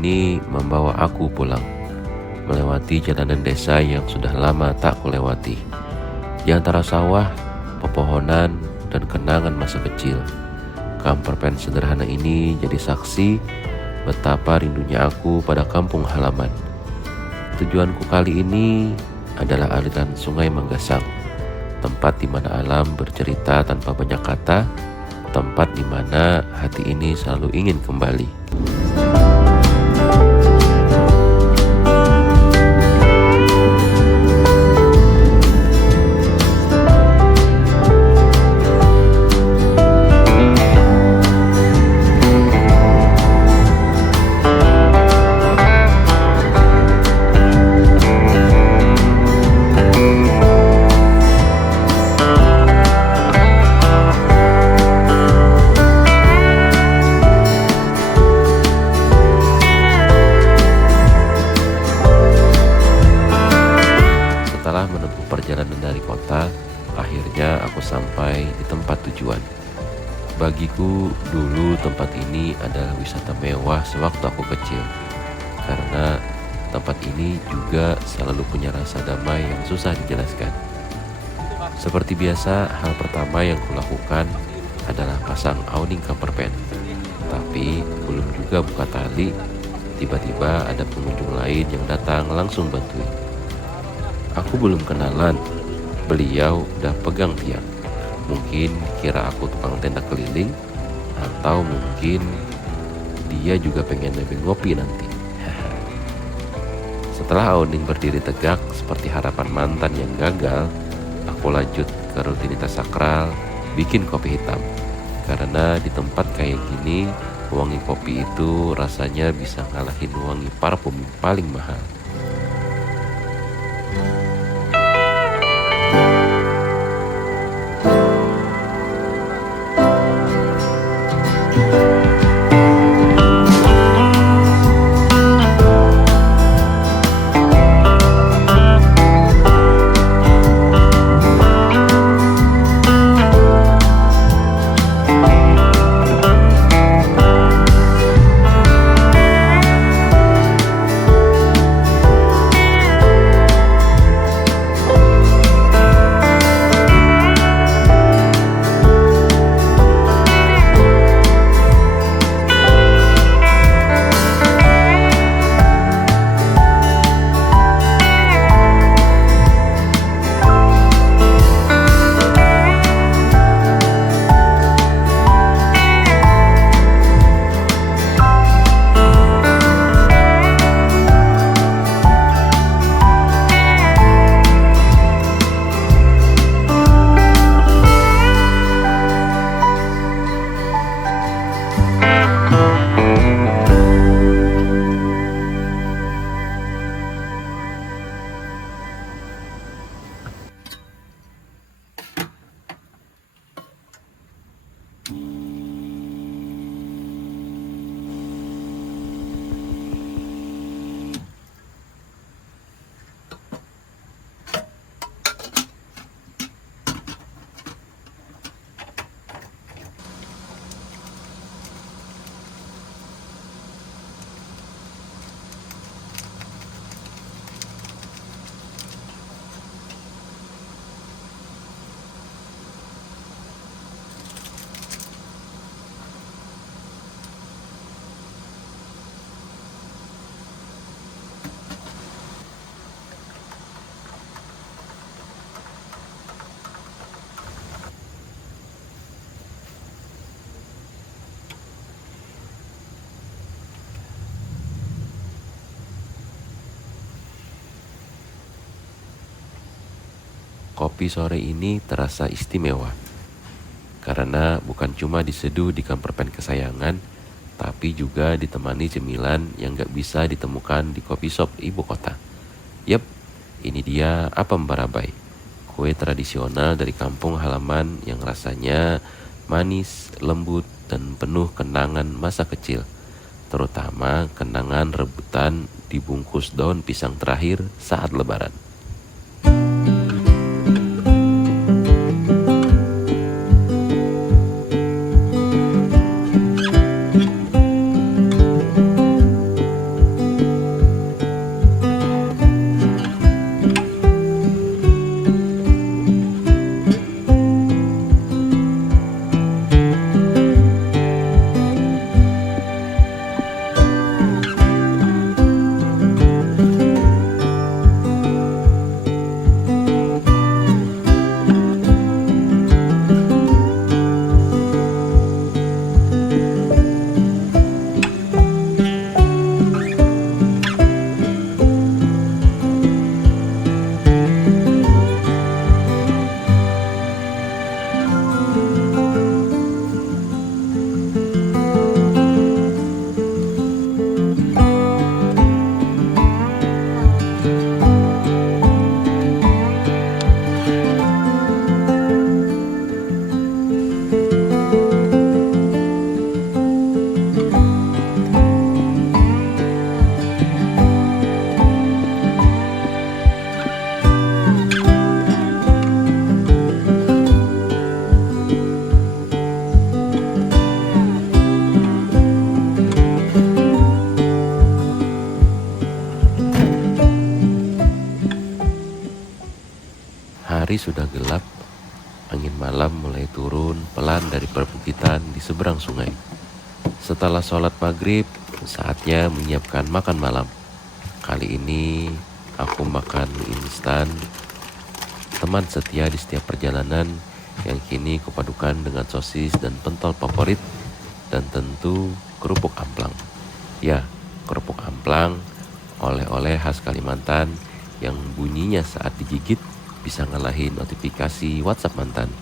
ini membawa aku pulang, melewati jalanan desa yang sudah lama tak kulewati. Di antara sawah, pepohonan, dan kenangan masa kecil, Camper Van sederhana ini jadi saksi betapa rindunya aku pada kampung halaman. Tujuanku kali ini adalah aliran sungai Manggasang, tempat di mana alam bercerita tanpa banyak kata, tempat di mana hati ini selalu ingin kembali. Setelah menempuh perjalanan dari kota, akhirnya aku sampai di tempat tujuan. Bagiku, dulu tempat ini adalah wisata mewah sewaktu aku kecil. Karena tempat ini juga selalu punya rasa damai yang susah dijelaskan. Seperti biasa, hal pertama yang kulakukan adalah pasang awning camper van. Tapi belum juga buka tali, tiba-tiba ada pengunjung lain yang datang langsung bantuin. Aku belum kenalan, beliau udah pegang tiang. Mungkin kira aku tukang tenda keliling, atau mungkin dia juga pengen nebeng ngopi nanti. Setelah awning berdiri tegak seperti harapan mantan yang gagal, aku lanjut ke rutinitas sakral, bikin kopi hitam. Karena di tempat kayak gini, wangi kopi itu rasanya bisa ngalahin wangi parfum yang paling mahal. Kopi sore ini terasa istimewa karena bukan cuma diseduh di camper van kesayangan, tapi juga ditemani cemilan yang gak bisa ditemukan di kopi shop ibu kota. Yap, ini dia apem barabai, kue tradisional dari kampung halaman yang rasanya manis, lembut, dan penuh kenangan masa kecil. Terutama kenangan rebutan dibungkus daun pisang terakhir saat lebaran. Hari sudah gelap, angin malam mulai turun pelan dari perbukitan di seberang sungai. Setelah sholat maghrib, saatnya menyiapkan makan malam. Kali ini aku makan mie instan, teman setia di setiap perjalanan yang kini kupadukan dengan sosis dan pentol favorit, dan tentu kerupuk amplang. Ya, kerupuk amplang, oleh-oleh khas Kalimantan yang bunyinya saat digigit bisa ngalahin notifikasi WhatsApp mantan.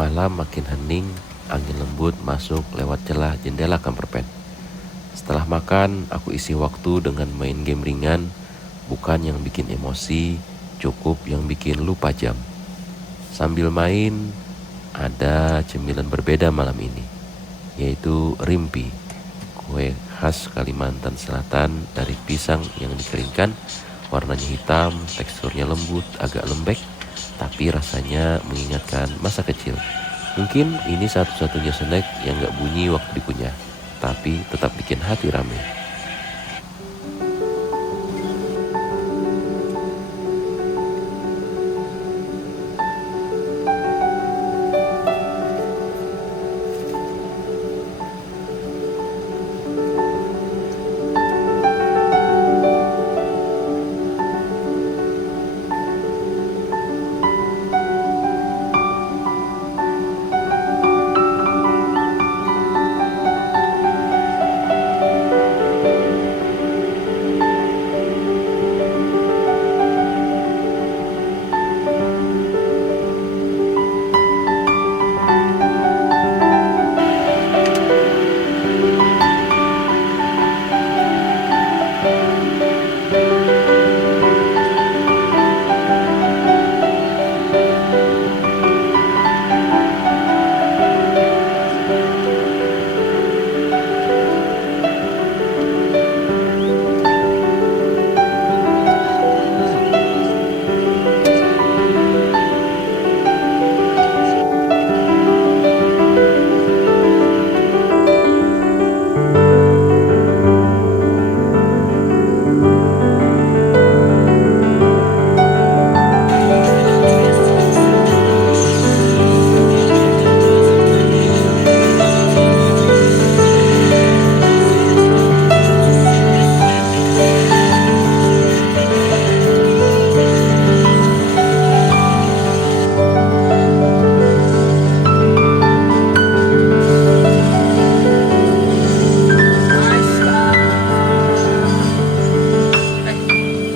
Malam makin hening, angin lembut masuk lewat celah jendela kamar pen. Setelah makan, aku isi waktu dengan main game ringan, bukan yang bikin emosi, cukup yang bikin lupa jam. Sambil main, ada cemilan berbeda malam ini, yaitu rimpi, kue khas Kalimantan Selatan dari pisang yang dikeringkan, warnanya hitam, teksturnya lembut, agak lembek, tapi rasanya mengingatkan masa kecil. Mungkin ini satu-satunya snack yang gak bunyi waktu dikunyah, tapi tetap bikin hati rame.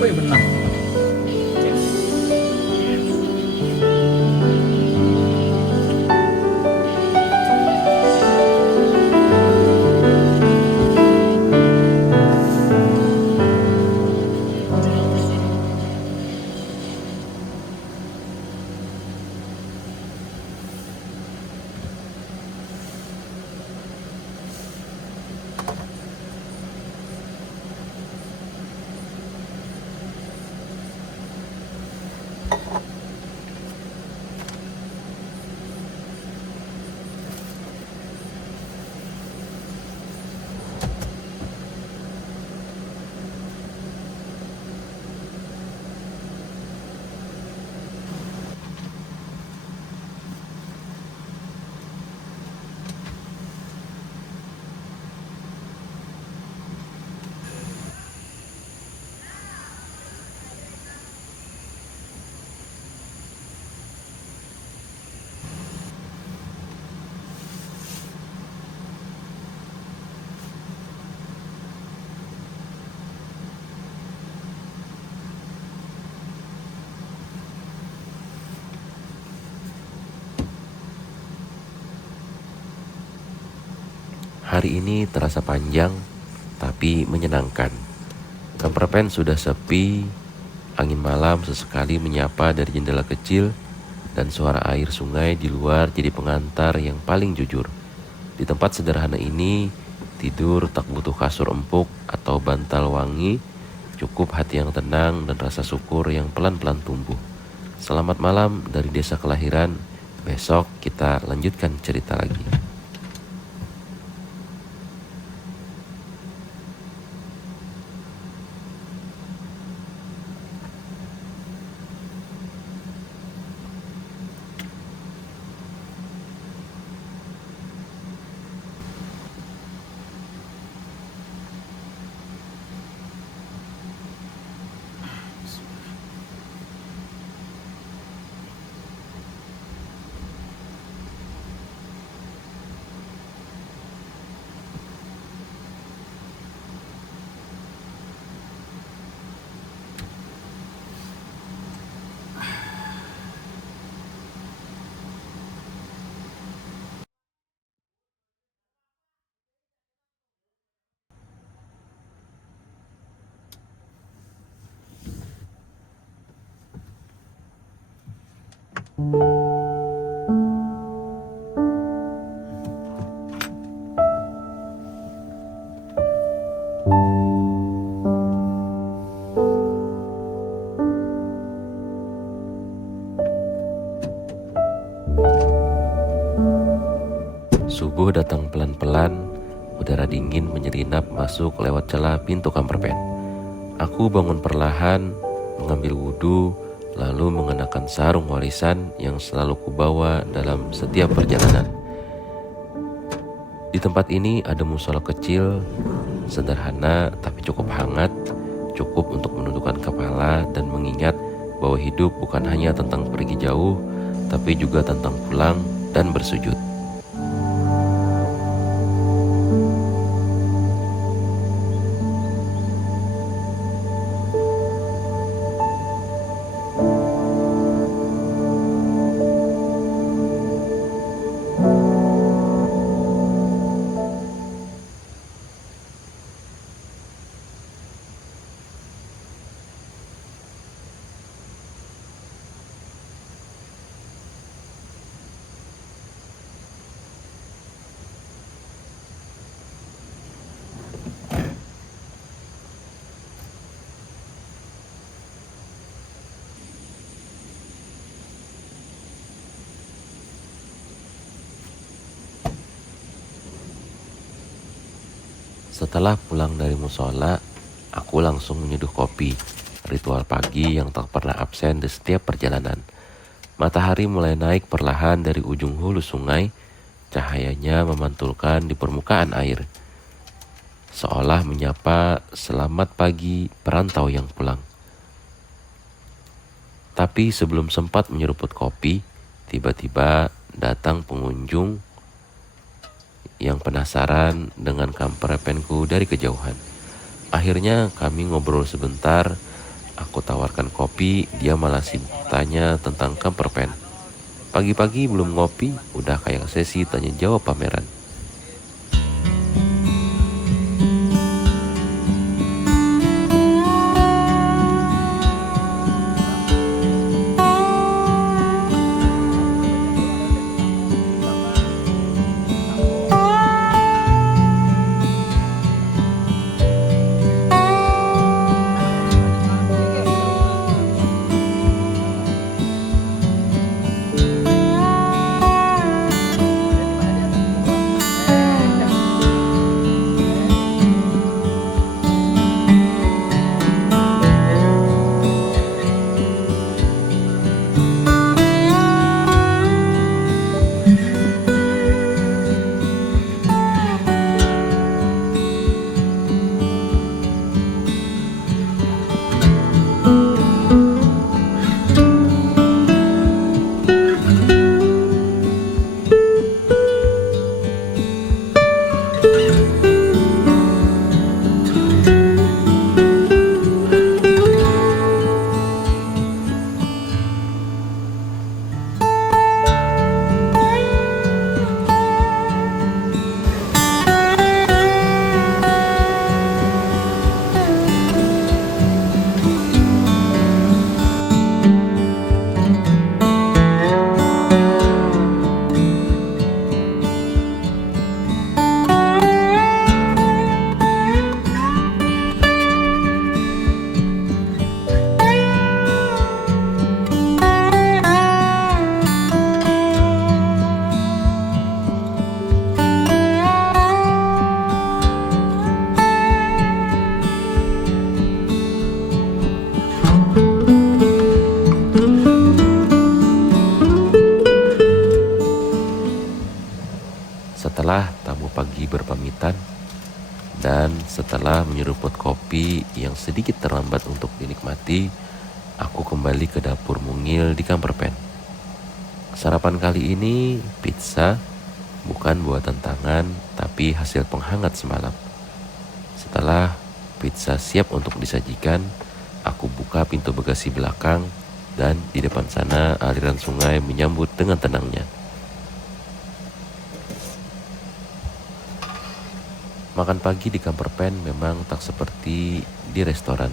Wih benar. Hari ini terasa panjang, tapi menyenangkan. Kamar pen sudah sepi, angin malam sesekali menyapa dari jendela kecil, dan suara air sungai di luar jadi pengantar yang paling jujur. Di tempat sederhana ini, tidur tak butuh kasur empuk atau bantal wangi, cukup hati yang tenang dan rasa syukur yang pelan-pelan tumbuh. Selamat malam dari desa kelahiran, besok kita lanjutkan cerita lagi. Subuh datang pelan-pelan, udara dingin menyelinap masuk lewat celah pintu kamar pen. Aku bangun perlahan, mengambil wudhu, lalu mengenakan sarung warisan yang selalu kubawa dalam setiap perjalanan. Di tempat ini ada musola kecil, sederhana tapi cukup hangat, cukup untuk menundukkan kepala dan mengingat bahwa hidup bukan hanya tentang pergi jauh, tapi juga tentang pulang dan bersujud. Setelah pulang dari musola, aku langsung menyeduh kopi. Ritual pagi yang tak pernah absen di setiap perjalanan. Matahari mulai naik perlahan dari ujung hulu sungai, cahayanya memantulkan di permukaan air. Seolah menyapa selamat pagi perantau yang pulang. Tapi sebelum sempat menyeruput kopi, tiba-tiba datang pengunjung yang penasaran dengan kamprepenku dari kejauhan. Akhirnya kami ngobrol sebentar, aku tawarkan kopi, dia malah sibuk tanya tentang kamperpen. Pagi-pagi belum ngopi, udah kayak sesi tanya jawab pameran. Setelah tamu pagi berpamitan, dan setelah menyeruput kopi yang sedikit terlambat untuk dinikmati, aku kembali ke dapur mungil di kamar pen. Sarapan kali ini pizza, bukan buatan tangan, tapi hasil penghangat semalam. Setelah pizza siap untuk disajikan, aku buka pintu bagasi belakang, dan di depan sana aliran sungai menyambut dengan tenangnya. Makan pagi di kamar pen memang tak seperti di restoran,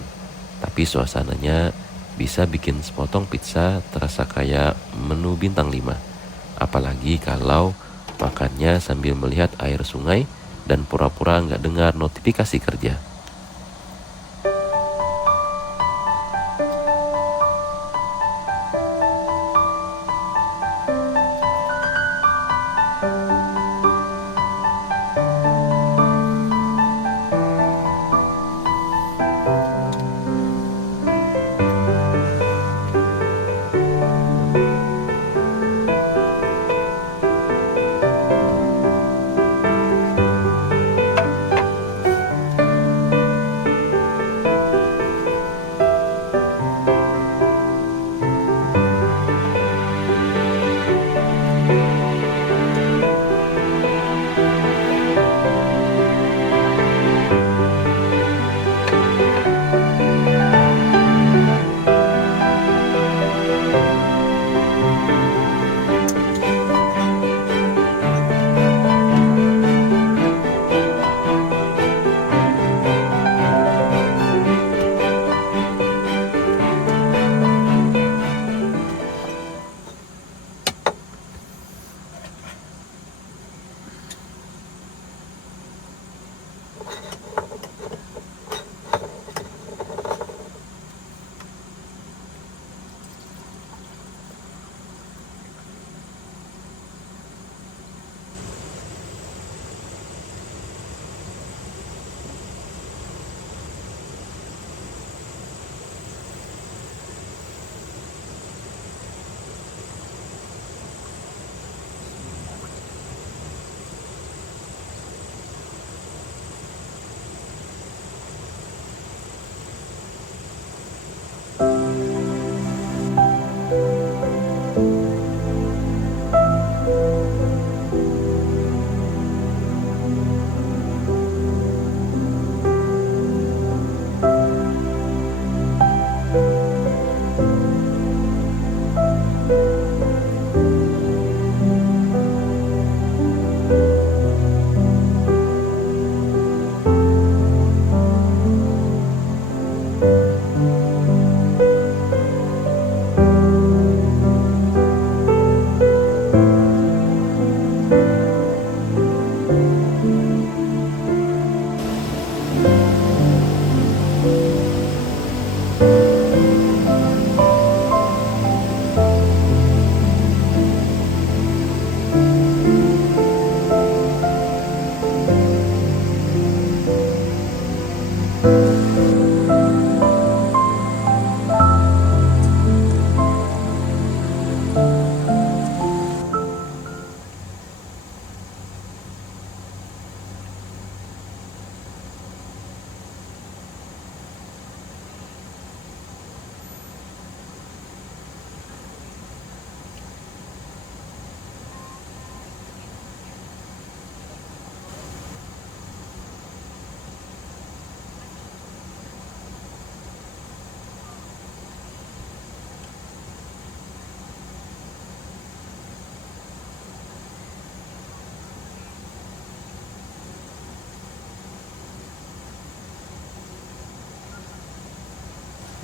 tapi suasananya bisa bikin sepotong pizza terasa kayak menu bintang 5. Apalagi kalau makannya sambil melihat air sungai dan pura-pura nggak dengar notifikasi kerja.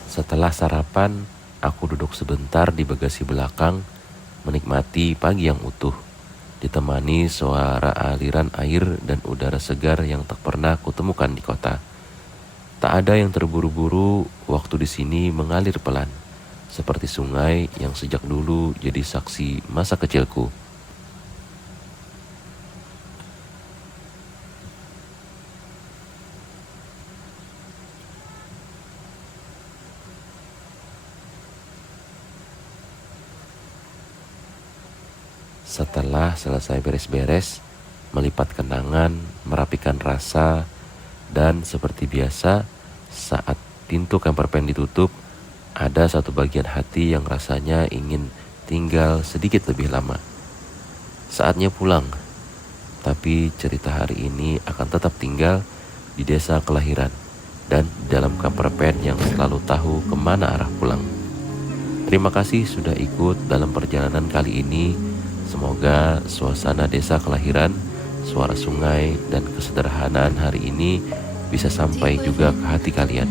Setelah sarapan, aku duduk sebentar di bagasi belakang, menikmati pagi yang utuh, ditemani suara aliran air dan udara segar yang tak pernah kutemukan di kota. Tak ada yang terburu-buru, waktu di sini mengalir pelan, seperti sungai yang sejak dulu jadi saksi masa kecilku. Setelah selesai beres-beres, melipat kenangan, merapikan rasa, dan seperti biasa, saat pintu kamar pen ditutup, ada satu bagian hati yang rasanya ingin tinggal sedikit lebih lama. Saatnya pulang, tapi cerita hari ini akan tetap tinggal di desa kelahiran dan di dalam kamar pen yang selalu tahu kemana arah pulang. Terima kasih sudah ikut dalam perjalanan kali ini. Semoga suasana desa kelahiran, suara sungai, dan kesederhanaan hari ini bisa sampai juga ke hati kalian,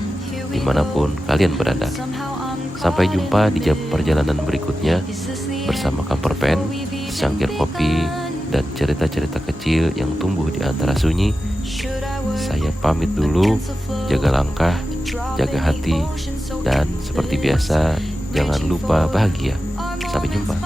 dimanapun kalian berada. Sampai jumpa di perjalanan berikutnya bersama Camper Pen, secangkir kopi, dan cerita-cerita kecil yang tumbuh di antara sunyi. Saya pamit dulu, jaga langkah, jaga hati, dan seperti biasa, jangan lupa bahagia. Sampai jumpa.